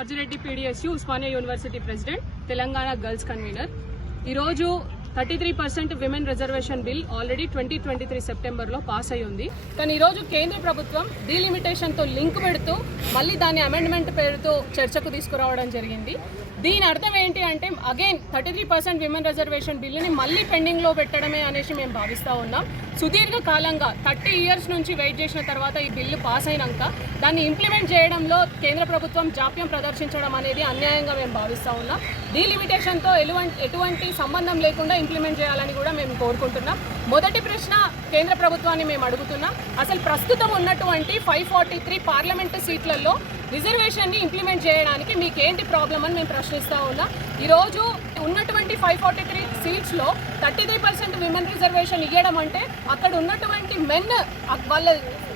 Rajireddy PDSU Osmania university president, Telangana girls convener. ఈరోజు 33% women reservation bill already 2023 సెప్టెంబర్లో pass అయి ఉంది. కానీ ఈరోజు కేంద్ర ప్రభుత్వం డీలిమిటేషన్తో లింక్ పెడుతూ మళ్ళీ దాన్ని అమెండ్మెంట్ పేరుతో చర్చకు తీసుకురావడం జరిగింది. దీని అర్థం ఏంటి అంటే అగైన్ 33% విమెన్ రిజర్వేషన్ బిల్లుని మళ్ళీ పెండింగ్లో పెట్టడమే అనేసి మేము భావిస్తూ ఉన్నాం. సుదీర్ఘ కాలంగా 30 ఇయర్స్ నుంచి వెయిట్ చేసిన తర్వాత ఈ బిల్లు పాస్ అయినాక దాన్ని ఇంప్లిమెంట్ చేయడంలో కేంద్ర ప్రభుత్వం జాప్యం ప్రదర్శించడం అనేది అన్యాయంగా మేము భావిస్తూ ఉన్నాం. డీలిమిటేషన్తో ఎటువంటి సంబంధం లేకుండా ఇంప్లిమెంట్ చేయాలని కూడా మేము కోరుకుంటున్నాం. మొదటి ప్రశ్న కేంద్ర ప్రభుత్వాన్ని మేము అడుగుతున్నాం, అసలు ప్రస్తుతం ఉన్నటువంటి 543 పార్లమెంటు సీట్లలో రిజర్వేషన్ని ఇంప్లిమెంట్ చేయడానికి మీకేంటి ప్రాబ్లం అని మేము ప్రశ్నిస్తూ ఉన్నాం. ఈరోజు ఉన్నటువంటి 543 సీట్స్లో 33% విమెన్ రిజర్వేషన్ ఇవ్వడం అంటే అక్కడ ఉన్నటువంటి మెన్ వాళ్ళ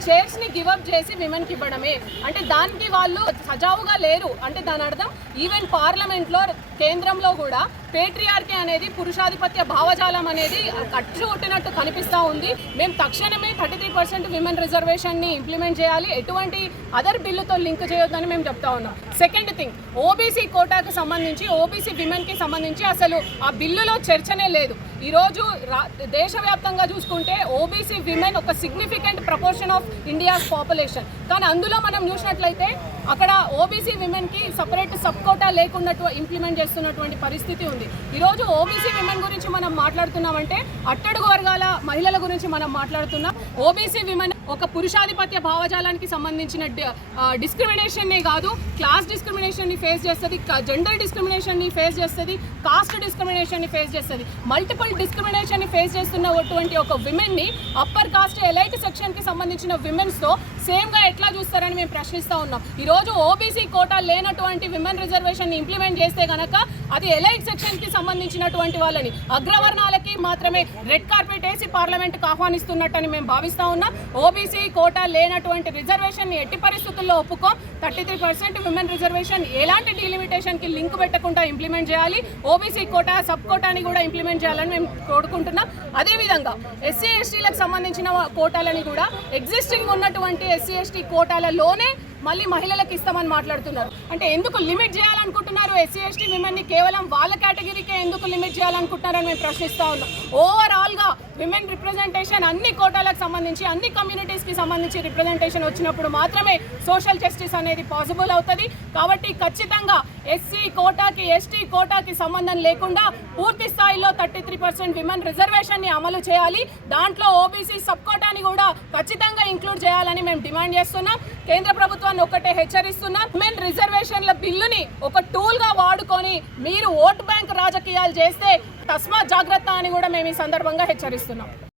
చైర్స్ని గివప్ చేసి విమెన్కి ఇవ్వడమే. అంటే దానికి వాళ్ళు సజావుగా లేరు అంటే దాని అర్థం ఈవెన్ పార్లమెంట్లో కేంద్రంలో కూడా పేట్రియార్కీ అనేది పురుషాధిపత్య భావజాలం అనేది కట్టు కొట్టినట్టు కనిపిస్తూ ఉంది. మేము తక్షణమే 33% విమెన్ రిజర్వేషన్ని ఇంప్లిమెంట్ చేయాలి, ఎటువంటి అదర్ బిల్లుతో లింక్ చేయొద్దని మేము చెప్తా ఉన్నాం. సెకండ్ థింగ్, ఓబీసీ కోటాకు సంబంధించి ఓబీసీ విమెన్కి సంబంధించి అసలు ఆ బిల్లులో చర్చనే లేదు. ఈరోజు దేశవ్యాప్తంగా చూసుకుంటే ఓబీసీ విమెన్ ఒక significant proportion of India's population. కానీ అందులో మనం చూసినట్లయితే అక్కడ ఓబీసీ విమెన్కి సపరేట్ సబ్ కోటా లేకుండా ఇంప్లిమెంట్ చేస్తున్నటువంటి పరిస్థితి ఉంది. ఈరోజు ఓబీసీ విమెన్ గురించి మనం మాట్లాడుతున్నామంటే అట్టడుగు వర్గాల మహిళల గురించి మనం మాట్లాడుతున్నాం. ఓబీసీ విమెన్ ఒక పురుషాధిపత్య భావజాలానికి సంబంధించిన డిస్క్రిమినేషన్నే కాదు, క్లాస్ డిస్క్రిమినేషన్ని ఫేస్ చేస్తుంది, జెండర్ డిస్క్రిమినేషన్ని ఫేస్ చేస్తుంది, కాస్ట్ డిస్క్రిమినేషన్ని ఫేస్ చేస్తుంది, మల్టిపుల్ డిస్క్రిమినేషన్ని ఫేస్ చేస్తున్నటువంటి ఒక విమెన్ని అప్పర్ కాస్ట్ ఎలైట్ సెక్షన్కి సంబంధించిన విమెన్స్తో సేమ్గా ఎట్లా చూస్తారని మేము ప్రశ్నిస్తూ ఉన్నాం. ఈరోజు ఓబీసీ కోటా లేనటువంటి విమెన్ రిజర్వేషన్ని ఇంప్లిమెంట్ చేస్తే కనుక అది ఎలైట్ సెక్షన్కి సంబంధించినటువంటి వాళ్ళని అగ్రవర్ణాలకి మాత్రమే రెడ్ కార్పెట్ వేసి పార్లమెంట్కి ఆహ్వానిస్తున్నట్టని మేము భావిస్తూ ఉన్నాం. ఓబీసీ కోటా లేనటువంటి రిజర్వేషన్ని ఎట్టి పరిస్థితుల్లో ఒప్పుకోం. 33% విమెన్ రిజర్వేషన్ ఎలాంటి డీలిమిటేషన్కి లింక్ పెట్టకుండా ఇంప్లిమెంట్ చేయాలి. ఓబీసీ కోటా సబ్ కోటాని కూడా ఇంప్లిమెంట్ చేయాలని మేము కోరుకుంటున్నాం. అదేవిధంగా ఎస్సీ ఎస్టీలకు సంబంధించిన కోటాలని కూడా ఎగ్జిస్టింగ్ ఉన్నటువంటి ఎస్సీ ఎస్టీ కోటాలలోనే మళ్ళీ మహిళలకు ఇస్తామని మాట్లాడుతున్నారు. అంటే ఎందుకు లిమిట్ చేయాలనుకుంటున్నారు? ఎస్సీ ఎస్టీ విమెన్ని కేవలం వాళ్ళ కేటగిరీకే ఎందుకు లిమిట్ చేయాలనుకుంటున్నారని మేము ప్రశ్నిస్తూ ఉన్నాం. ఓవరాల్గా విమెన్ రిప్రజెంటేషన్ అన్ని కోటాలకు సంబంధించి అన్ని కమ్యూనిటీస్కి సంబంధించి రిప్రజెంటేషన్ వచ్చినప్పుడు మాత్రమే సోషల్ జస్టిస్ అనేది పాసిబుల్ అవుతుంది. కాబట్టి ఖచ్చితంగా ఎస్సీ కోటాకి ఎస్టీ కోటాకి సంబంధం లేకుండా పూర్తి స్థాయిలో 33% విమెన్ రిజర్వేషన్ని అమలు చేయాలి. దాంట్లో ఓబీసీ సబ్ కోటాని కూడా ఖచ్చితంగా ఇంక్లూడ్ చేయాలని మేము డిమాండ్ చేస్తున్నాం. కేంద్ర ప్రభుత్వాన్ని ఒక్కటే హెచ్చరిస్తున్నాం, విమెన్ రిజర్వేషన్ల బిల్లుని ఒక టూల్గా వాడుకొని మీరు ఓట్ బ్యాంక్ రాజకీయాలు చేస్తే తస్మాత్ జాగ్రత్త అని కూడా మేము ఈ సందర్భంగా హెచ్చరిస్తున్నాం.